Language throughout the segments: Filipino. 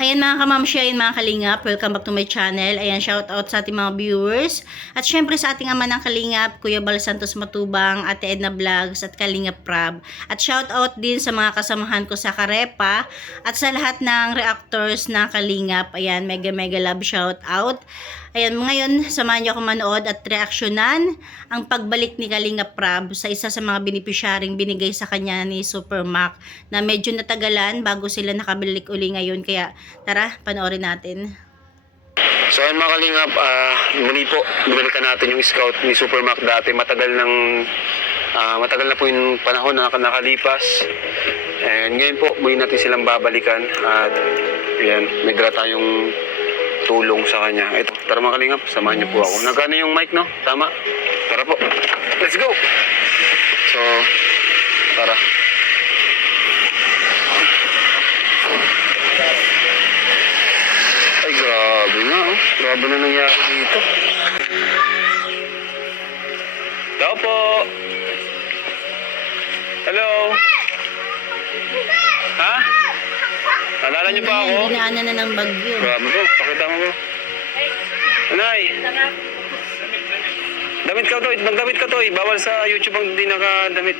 Ayan mga kamamsya, ayan mga kalingap, welcome back to my channel. Ayan, shout out sa ating mga viewers. At syempre sa ating ama ng kalingap, Kuya Bal Santos Matubang, Ate Edna Vlogs at Kalingap Prab. At shout out din sa mga kasamahan ko sa Karepa at sa lahat ng reactors na kalingap. Ayan, mega love shout out. Ayan, ngayon, samahan niyo ako manood at reaksyonan ang pagbalik ni Kalingap Prab sa isa sa mga benepisyaring binigay sa kanya ni Super Mac na medyo natagalan bago sila nakabalik uli ngayon. Kaya, tara, panoorin natin. So ayun mga kalingap, muli po, binalikan natin yung scout ni Super Mac dati. Matagal na po yung panahon na nakalipas. And ngayon po, muli natin silang babalikan. At ayan, may dala tayong tulong sa kanya. Ito, tara mga kalingap, samahan niyo po ako. Nagkano yung mic, no? Tama? Tara po. Let's go! So, tara. Ay, grabe nga, oh. Grabe na nangyari dito. Tao po. Hello. Ha? Nalala niyo pa ako? Dinaanan na ng bagyo. Grabe bro, pakita mo bro. Anay. Damit ka to, magdamit ka to. Bawal sa YouTube ang hindi nakadamit.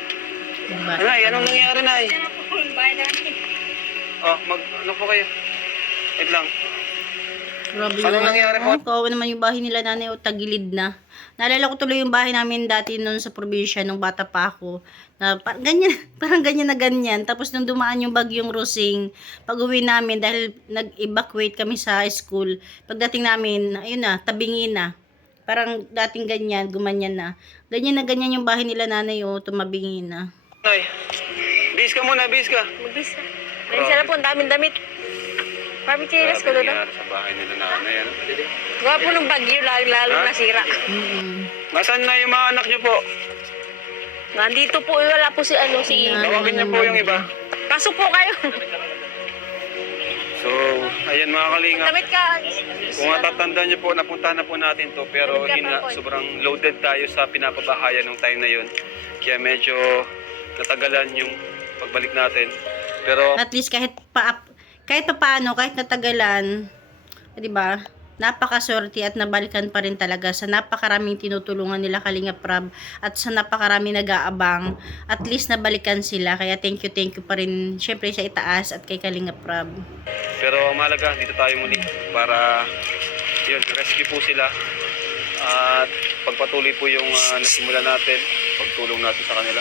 Anay, anong nangyari, Nay? Oh, ano po kayo? Wait lang. Grabe Ano naman. nangyari po? Kawawa naman yung bahay nila nanay o tagilid na. Naalala ko tuloy yung bahay namin dati noon sa probinsya nung bata pa ako. Na parang ganyan na ganyan. Tapos nung dumaan yung bagyong Rosing, pag uwi namin dahil nag-evacuate kami sa school, pagdating namin, ayun na, tabingin na. Parang dating ganyan, gumanyan na. Ganyan yung bahay nila nanay o tumabingin na. Nay, bis ka muna, bis ka. Magbis ka. Minsan na po, ang daming damit. Parang chiles ko doon. Nangyari sa bahay nila nanay, ano? Gawa po ng bagyo, lalo nasira. Nasaan na yung mga anak niyo po? Nandito po, wala po si Tawagin niyo po yung iba. Pasok po kayo. So, ayan mga kalingap. Damit ka. Kung matatandaan niyo po, napuntahan na po natin to. Pero yun nga, sobrang loaded tayo sa pinapabahayan ng time na yun. Kaya medyo natagalan yung pagbalik natin. Pero At least kahit paano, kahit natagalan, 'di ba? Napakaswerte at nabalikan pa rin talaga sa napakaraming tinutulungan nila Kalingap Prab at sa napakaraming nag-aabang. At least nabalikan sila. Kaya thank you pa rin syempre sa itaas at kay Kalingap Prab. Pero mahalaga, dito tayo muli para yun, rescue po sila at pagpatuloy po yung nasimula natin, pagtulong natin sa kanila.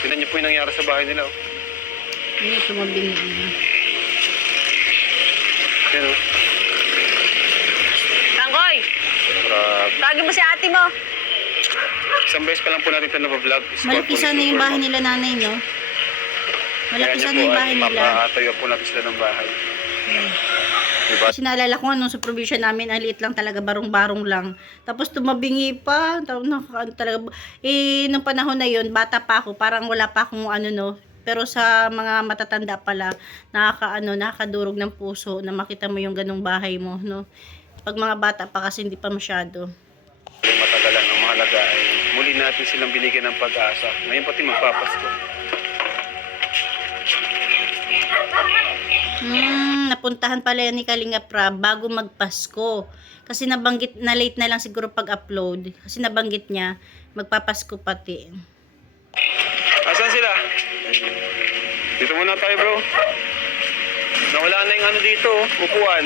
Tingnan niyo po yung nangyari sa bahay nila. Oh. Hindi tumabing na. Yan o. Tangkoy, Grabe. tawagin mo si ate mo. Isang beses pa lang po natin ito na-vlog. Malaki sana yung bahay nila nanay, no? Malaki sana yung bahay nila. Mapatayo po natin sila ng bahay. Diba? Kasi naalala ko nga nung sa probinsya namin, ang liit lang talaga, barong-barong lang. Tapos tumabingi pa. Talaga, nung panahon na yun, bata pa ako, parang wala pa akong no. Pero sa mga matatanda pala, nakakadurog ng puso na makita mo yung ganung bahay mo, no. Pag mga bata pa kasi hindi pa masyado. Matagalan ang mahalaga ay muli natin silang binigyan ng pag-asa. Ngayon pati magpapasko. Napuntahan pala yan ni Kalingap Prab bago magpasko. Kasi nabanggit na late na lang siguro pag-upload. Kasi nabanggit niya magpapasko pati. Asan sila? Dito muna tayo bro. Nawala na yung ano dito, upuan.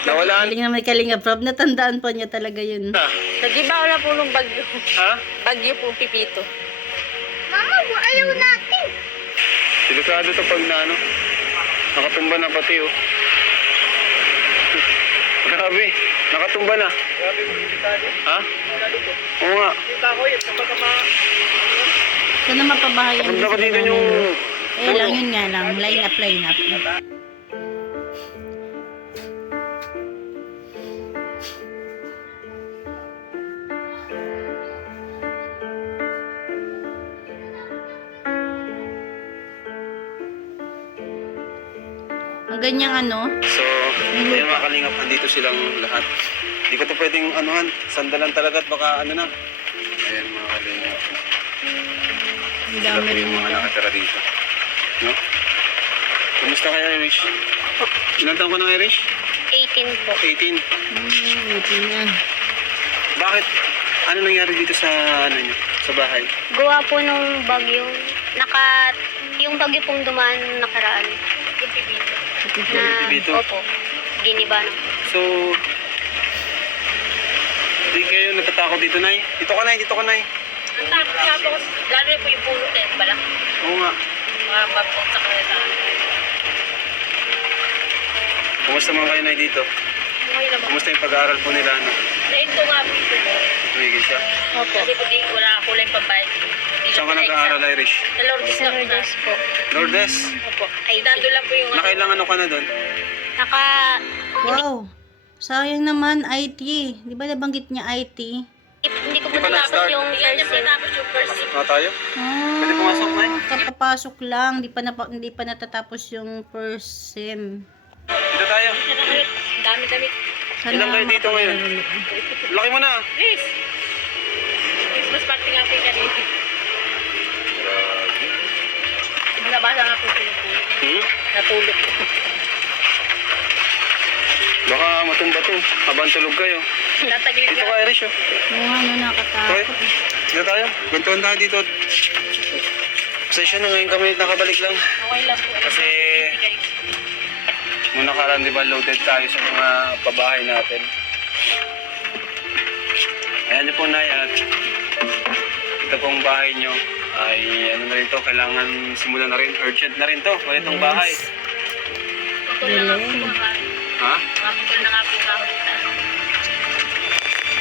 Nawala na. Galing naman ni Kalingap Prab, natandaan pa niya talaga yun. Nagibaw na po ng bagyo. Ha? Bagyo po, pipito. Mama, ayaw natin. Delikado to pag na ano. Nakatumba na pati oh. Grabe, nakatumba na. Grabe mo delikado. Ha? Oo nga. Sana mapabahayan din Dapat sila dito nanay. yung Eh lang, yun nga lang. Line up. Ang ganyang So, ayan mga kalingap, nandito silang lahat. Hindi ko to pwedeng anuhan, sandalan talaga at baka ano na. Ayan mga kalingap. ang Sila dami po rin yung mga nila. nakatira dito. No? Kumusta ka, Irish? Ilan taon ka ng Irish? 18 po. 18. Ito na. Bakit? Ano nangyari dito sa ano niyo? Sa bahay? Gawa po nung bagyo. Yung bagyo pong dumaan nakaraan. Yung pipito. Na, Pipito? opo. Giniba na. So, hindi kayo natatakot dito, Nay? Dito ka, Nay. Dito ka, Nay. Ang takot nga po, lalo na po yung pulot eh, balak. Oo nga. Mga bagpong sa kanila. Kumusta mga kayo, Nay, dito? Okay naman. Kumusta yung pag-aaral po nila, ano? Nainto nga po ito. Tumigil siya. Opo. Kasi po di wala kulay pambayad. Saan ka nag-aaral, Irish? Sa Lourdes na po. po. Lourdes? Opo. Ay, dado lang po yung Nakailang ano ka na doon? Wow. Sayang naman, IT. Di ba nabanggit niya IT? Hindi ko po Hindi pa natapos na-start? yung Yan first yung sem. natapos yung first sim. Mga tayo? Pwede pumasok, Nay? Kapapasok lang. Hindi pa natatapos yung first sem. Dito tayo. Dami-dami. Sana Ilan kayo dito ngayon? Laki mo na. Please. Christmas party nga po yung kanina. Nabasa nga po yung pinupulot. Hmm? Natulog. Baka matumba to. Habang tulog kayo. Tatagilid Dito nga. ka, Irish, oh. Oo nga, no, nakatakot. Dito tayo. Gantuan tayo dito. Session na ngayon kami nakabalik lang. Okay lang po. Kasi nung nakaraan, di ba, loaded tayo sa mga pabahay natin. Ayan niyo po, Nay, at ito pong bahay niyo ay ano na rin to, kailangan simulan na rin, urgent na rin to, itong bahay. Putol na nga po yung Ha? mga putol na nga po yung kahon.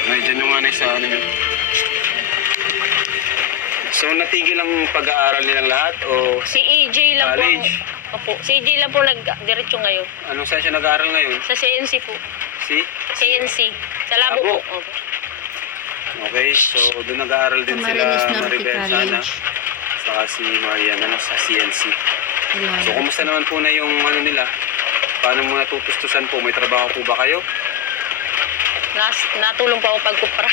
Nay, dyan yung Nay sa ano niyo. So, natigil ang pag-aaral nilang lahat o Si EJ lang po. college? Opo. Si EJ lang po nag-diretso ngayon. Anong saan siya nag-aaral ngayon? Sa CNC po. Si? CNC. Sa labo Labo? po. Opo. Okay, so doon nag-aaral din sila Camarines Norte Maribel sana. College. Saka si Marian ano, sa CNC. Wala. So, kumusta naman po na yung ano nila? Paano mo natutustusan po? May trabaho po ba kayo? Natulong po ako pagkupra.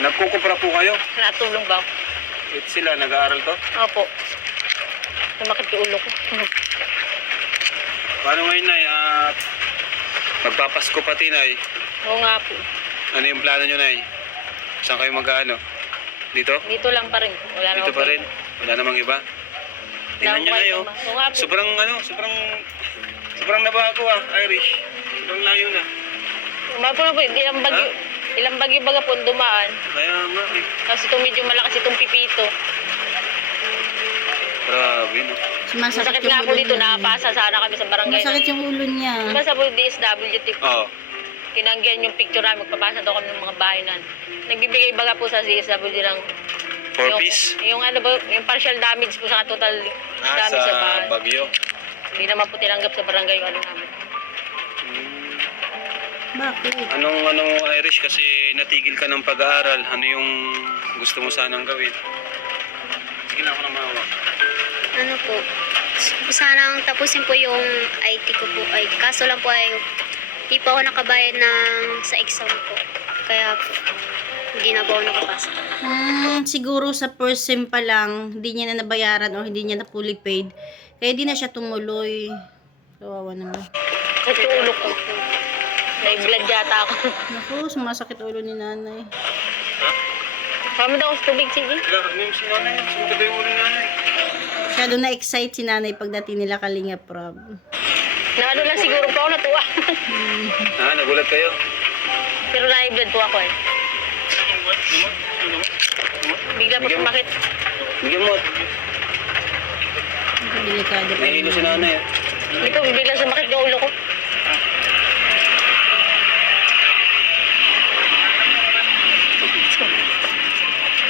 Nagkukupra po kayo? Natulong ba ako? At sila, nag-aaral to? Opo. Sumakit yung ulo ko. Paano ngayon, Nay? Magpapasko pati, Nay. Oo nga po. Ano yung plano nyo, Nay? Saan kayo mag-ano? Dito? Dito lang pa rin. Wala Dito namang pa rin? Wala namang iba? Tingnan nyo, Nay, oh. Oo nga po. Sobrang nabago, Irish. Sobrang layo na. Umabo na po. Ilang bagyo baga po dumaan. Kaya nga, eh. Kasi itong medyo malakas itong pipito. Grabe, no? Sumasakit Masakit yung nga ulo po dito. niya. Nakapasa sana kami sa barangay. Masakit yung ulo niya. Basta po DSWT po. Oo. Tinanggihan yung picture namin. Magpapasa daw kami ng mga bahay na. Nagbibigay baga po sa DSWT ng 4-piece? yung ano ba, yung partial damage po sa total damage sa bahay. Bagyo. Hindi naman po tinanggap sa barangay yung ano namin. Bakit? Anong Irish kasi natigil ka ng pag-aaral? Ano yung gusto mo sanang gawin? Sige na ako na mawa. Ano po, sanang tapusin po yung IT ko po. Ay, kaso lang po ay di pa ako nakabayad sa exam po. Kaya po, hindi na po ako nakapasa. Siguro sa first sem pa lang, hindi niya na nabayaran o hindi niya na fully paid. Kaya di na siya tumuloy. Kawawa naman. Ito yung ulo ko. Nai-blood yata ako. Naku, sumasakit ulo ni nanay. Kami daw sa tubig, sige. Yung si nanay, sumutaba yung ulo ni nanay. Masyado na-excite si nanay pagdating nila Kalinga Prab. Naano lang siguro po ako natuwa. Nagulat kayo? Pero nai-blood po ako eh. Bigla po sumakit. Bigyan mo. Delikado pa. Nahihilo si nanay. Dito, bigla sumakit yung ulo ko.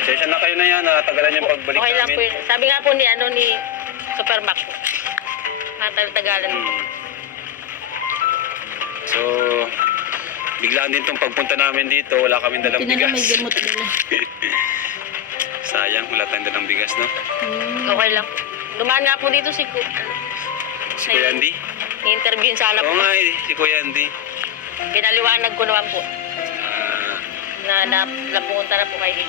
Session na kayo na yan, natagalan yung pagbalik Okay lang namin. po yun. Sabi nga po ni Supermax po. Matagagalan. So, biglaan din tong pagpunta namin dito. Wala kaming dalang Ito na lang may bigas. gamot dala. Sayang, wala tayong dalang bigas, no? Okay lang. Dumaan nga po dito si Si Kuya Andy? i-interview sana Oo po. nga eh, si Kuya Andy. Pinaliwanag ko naman po Ah, na napunta na po kayo.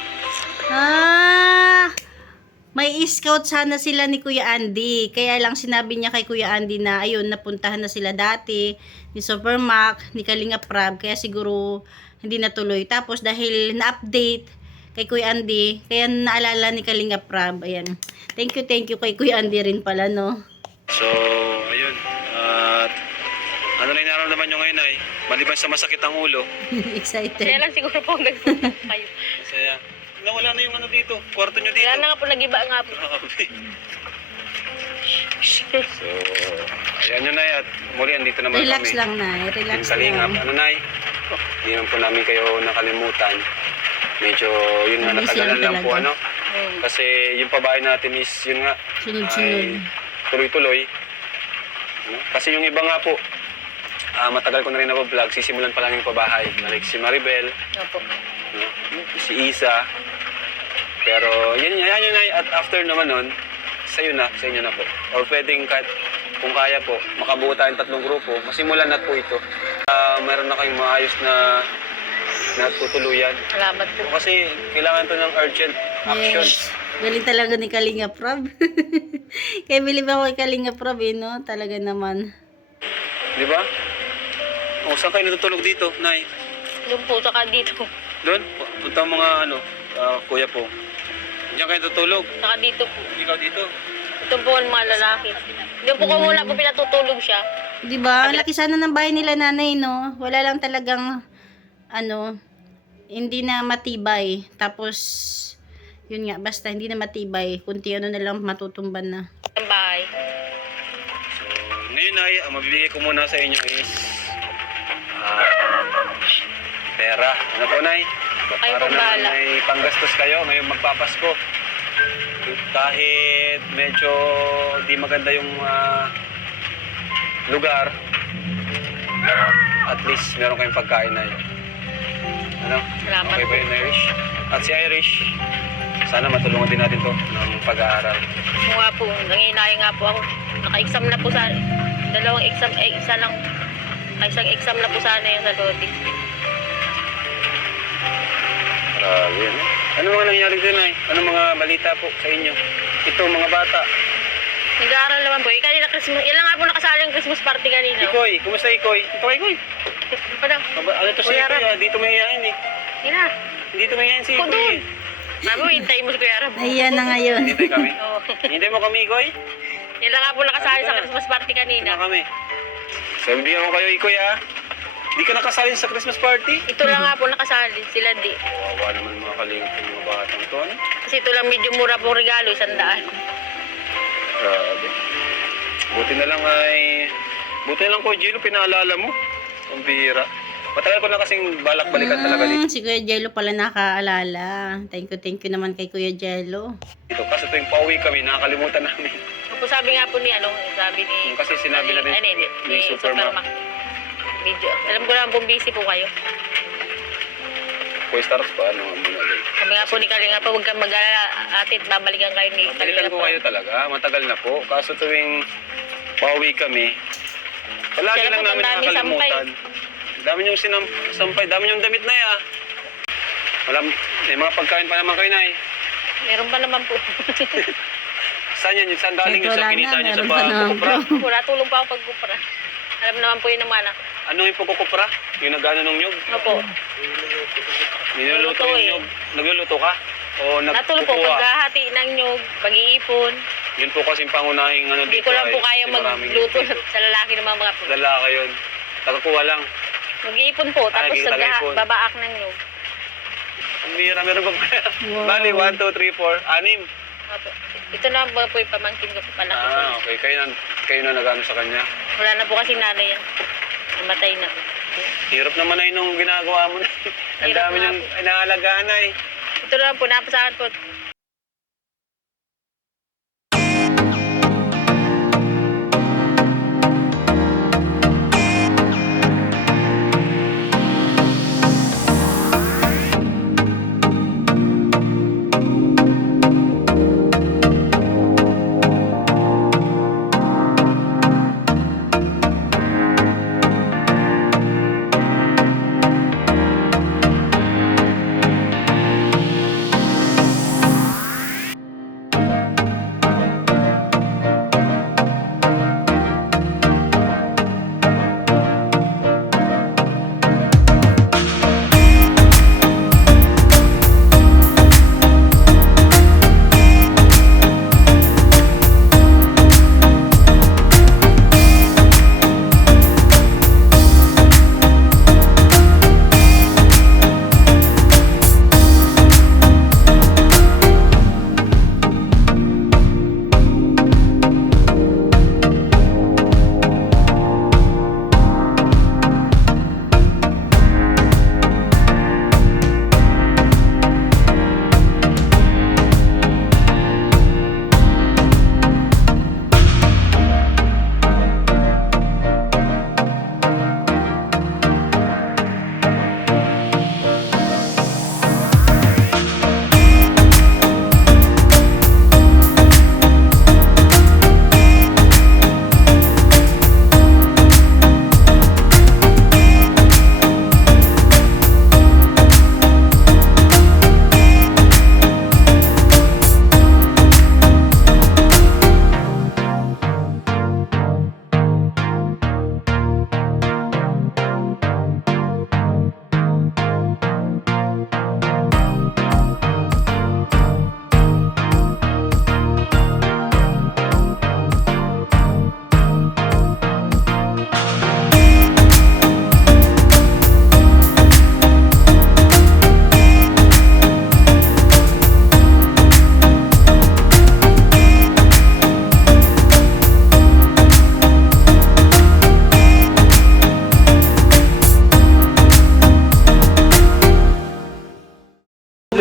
may scout sana sila ni Kuya Andy. Kaya lang sinabi niya kay Kuya Andy na ayun, napuntahan na sila dati ni Supermac, ni Kalinga Prab. Kaya siguro hindi natuloy. Tapos dahil na-update kay Kuya Andy, kaya naalala ni Kalinga Prab. Ayan. Thank you kay Kuya Andy rin pala, no? So, ayun. At ano na yung nararamdaman nyo ngayon ay? Maliban sa masakit ang ulo. Kaya Excited. lang siguro po nagpunta kayo. Masaya. Nawala na yung ano dito. Kwarto nyo dito. Kaya na nga po, nag-iba nga po. Grabe. So, ayan yun, Nay. At muli, andito naman Relax kami. lang, Nay. Relax Yung Kalingap. lang. Ano, Nay? Hindi naman po namin kayo nakalimutan. Medyo, yun nga, Busy natagalan lang lang po, talaga. ano? Kasi yung pabahay natin is, yun nga, Sunod-sunod. ay tuloy-tuloy. Ano? Kasi yung iba nga po, matagal ko na rin na-vlog, sisimulan pa lang yung pabahay. Like si Maribel, Opo. no? Si Isa. Pero yun yun ay at after naman nun, sa inyo na po. Or pwedeng kahit kung kaya po, makabuo tayong 3 grupo, masimulan na po ito. Meron na kayong maayos na tutuluyan. Salamat po. Kasi kailangan to ng urgent action. Yes. Galing talaga ni Kalinga Prab. Kaya bilib ako kay Kalinga Prab, no? Talaga naman. Di ba? O, saan kayo natutulog dito, Nay? Doon po, saka dito. Doon? Punta ang mga kuya po. Diyan kayo natutulog. Saka dito po. Ikaw dito. Ito po ang mga lalaki. Doon po ko muna po pinatutulog siya. Di ba? Ang laki sana ng bahay nila, nanay, no? Wala lang talagang, hindi na matibay. Tapos, yun nga, basta hindi na matibay. Kunti na lang matutumban na. Ang bahay. So, ngayon ay, ang mabibigay ko muna sa inyo is pera. Ano po, Nay? Kayo Para pong naman bahala. may panggastos kayo ngayong magpapasko. Kahit medyo di maganda yung lugar, at least meron kayong pagkain na yun. Ano? Salamat Okay ba po. yun, Irish? At si Irish, sana matulungan din natin to ng pag-aaral. Oo nga po, nanginaya nga po ako. Naka-exam na po sa, dalawang exam, isa lang. Isang exam na po sana yung sa Lodi. Grabe yan. Ano mga nangyari din, Nay? Ano mga balita po sa inyo? Ito, mga bata. Nag-aaral naman po. Kanina Christmas, ilan nga po nakasali yung Christmas party kanina. Ikoy, kumusta Ikoy? Ito kay Ikoy. Ano? Ano to si Kuya Ikoy? Rab. Dito mahihain eh. Ina. Dito mahihain si Ako Ikoy doon. eh. Sabi mo, hintayin mo si Kuya Rab. Ayan na ngayon. Hintay kami. Oo. Hintay mo kami, Ikoy. Ilan nga po nakasali Ano sa ba? Christmas party Ito kanina. na kami. So, bibigyan ko kayo, Ikoy, ha? Di ka nakasali sa Christmas party? Ito lang nga po nakasali, sila di. Kawawa naman mga kalingap ng mga batang to, ano? Kasi ito lang medyo mura pong regalo, 100. Grabe. Buti na lang ko, Jilo, pinaalala mo. Ang bihira. Matagal ko na kasing balak-balikan talaga Si Kuya Jello pala nakaalala. Thank you naman kay Kuya Jello. dito. Kasi tuwing pauwi kami, nakakalimutan namin. Opo, sabi nga po ni, sabi ni... Kasi sinabi na rin ni Supermac. Medyo, alam ko lang pong busy po kayo. Kuya Stars pa, ano nga muna din. Sabi nga po ni Kalinga pa, huwag kang mag-alala, atit, babalikan kayo ni Balikan ko kayo talaga, matagal na po. Kaso tuwing pauwi kami, palagi Kaya lang po, namin ang dami nakakalimutan. Dami yung sampay, dami yung damit na ya. May mga pagkain pa naman kayo na eh. Meron pa naman po. Saan yan? Saan galing Kahit yung sa wala kinita na, niyo sa meron pa naman pagkukupra? Wala, tulong pa ako pagkupra. Alam naman po yun ng mana. Ano yung pagkukupra? Yung nagano ng nyug? Opo. Niluluto Niluluto yung eh. nyug? Nagluluto ka? O Natulong po, nagkukuha? paghahati ng nyug, pag-iipon. Yun po kasing pangunahing ano Hindi dito ko lang po ay kaya kasi maraming magluto dito. sa lalaki ng mga po. Lalaka yun. Nakakuha lang. Mag-iipon po, tapos naging-iipon. babaak ng nyug. Ang bira, meron ba kaya? Wow. Bali, 1, 2, 3, 4, 6. Opo. Ito na ba po yung pamangkin ko po pala. Okay. Kayo na nagano sa kanya. Wala na po kasi nanay yan. Namatay na. Hirap naman ay nung ginagawa mo na. Ang Hirap dami nga niyang inaalagaan ay. Ito na po, napasahan po.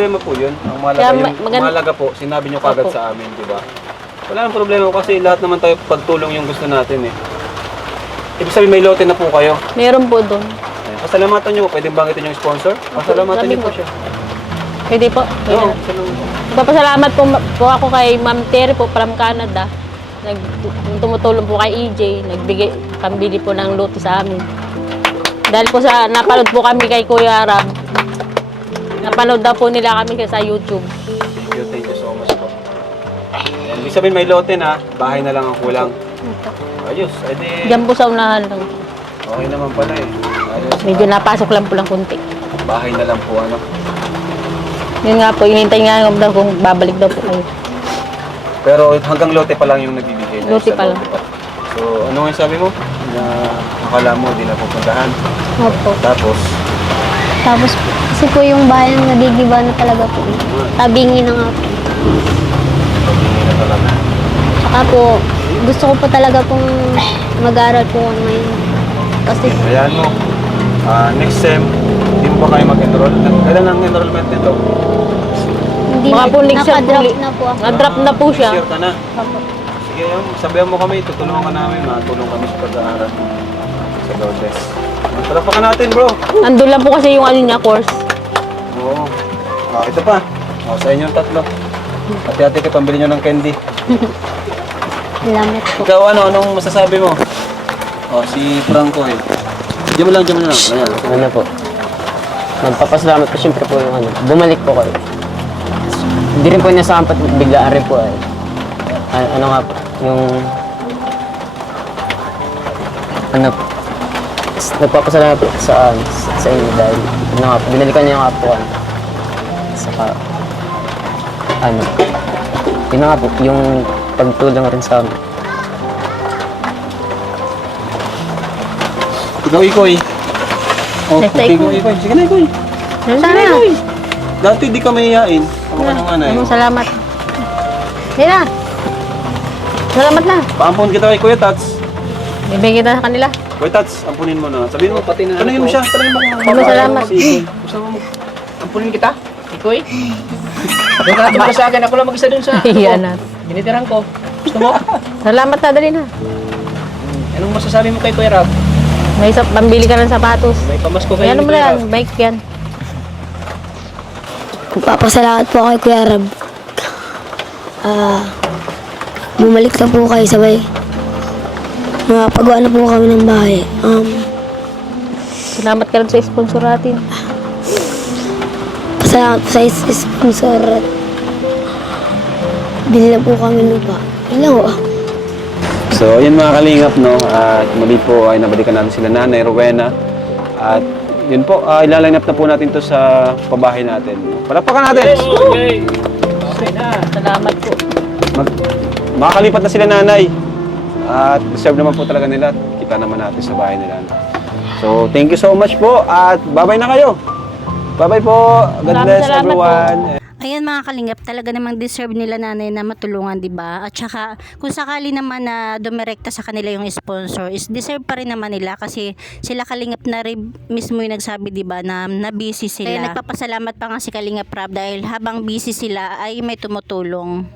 problema po yun. Ang Kaya mahalaga, mahalaga po, sinabi nyo kagad Opo. sa amin, di ba? Wala nang problema po kasi lahat naman tayo pagtulong yung gusto natin eh. Ibig sabihin may lote na po kayo. Meron po doon. Ayan, pasalamatan nyo po. Pwedeng banggitin yung sponsor? Pasalamatan nyo po siya. Pwede po. Oo, Pwede. salamat po. Nagpapasalamat po ako kay Ma'am Terry po from Canada. Tumutulong po kay EJ, nagbigay pambili po ng lote sa amin. Dahil po sa napanood po kami kay Kuya Rab. Napanood daw po nila kami sa YouTube. Thank you so much po. Ayan, ibig sabihin may lote na, bahay na lang ang kulang. Ayos, edi Diyan po sa unahan lang. okay naman pala eh. Ayos, Medyo napasok lang po lang kunti. bahay na lang po ano. Yun nga po, hinintay nga daw kung babalik daw po kayo. Pero hanggang lote pa lang yung nagbibigay. Lote Sa pa lang. So, ano nga sabi mo? Na akala mo di na pupuntahan. Opo. Tapos, Tapos, kasi po yung bahay na nagigiba na talaga po. Tabingi na nga po. hindi na talaga. Saka po, gusto ko po talaga pong mag-aral po ngayon. Kasi Ayan mo, next sem, hindi mo pa kayo mag-enroll? Kailan ang enrollment nito? hindi Baka po next year nakadrop po, na po ako. na-drop na po siya. Next year ka na. Sige, sabihan mo kami, tutulungan ka namin, matulong kami sa pag-aaral sa Lourdes. Palapakan natin bro. Andun lang po kasi yung ano niya, course. Oo. Ito pa. Sa inyong tatlo. Hati-hati kayo, pambili nyo ng candy. Salamat po. Ikaw anong masasabi mo? Si Franco eh. Diyan mo lang. Ayan. Ano po? Magpapasalamat po siyempre po yung ano. Bumalik po kayo. Hindi rin po inasahan pat biglaan rin po ay. Ano nga po? Yung... Ano po? Nagpapasalamat po sa inyo dahil ano nga po, binalikan niyo yung apuan. Saka... Ano? Yun na nga po, yung pagtulong rin sa amin. Ikaw, Ikoy. Next Okay, Ikoy. Ikoy. Sige na, Ikoy. Sana. Dati di ka mahihain. Ako ka nung anay. Salamat. Hindi na. Salamat na. Paampun kita kay Kuya Tats. Bibigyan kita sa kanila. Kuya Tats, ampunin mo na. Sabihin mo, pati na tanungin mo siya. Tanungin mo. Maraming salamat. Si Ikoy. Gusto mo ampunin kita? Ikoy? Doon ka natin sa akin. Ako lang mag-isa dun sa... Iyan na. Ginitiran ko. Gusto mo? Salamat na, dali na. Anong masasabi mo kay Kuya Rab? May pambili ka ng sapatos. May pamasko kayo Ano ni mo Kuya na yan, Rab. bike yan. Papasalamat po kay Kuya Rab. Bumalik na po kayo sabay. Pagawa na po kami ng bahay. Salamat ka rin sa sponsor natin. Pasalamat po sa sponsor. Bili na po kami lupa. Yun lang po. So, yun mga kalingap, no? At muli po ay nabalikan natin sila Nanay Rowena. At yun po, ilaline up na po natin to sa pabahay natin. Palapakan natin! Okay. Okay na. Salamat po. Makakalipat na sila Nanay. At deserve naman po talaga nila. Kita naman natin sa bahay nila. So, thank you so much po. At bye-bye na kayo. Bye-bye po. God Maraming bless salamat po. everyone. Ayan mga kalingap, talaga namang deserve nila nanay na matulungan, di ba? At saka kung sakali naman na dumirekta sa kanila yung sponsor, is deserve pa rin naman nila kasi sila kalingap na rin mismo yung nagsabi, di ba, na busy sila. Kaya nagpapasalamat pa nga si Kalingap Rab dahil habang busy sila ay may tumutulong.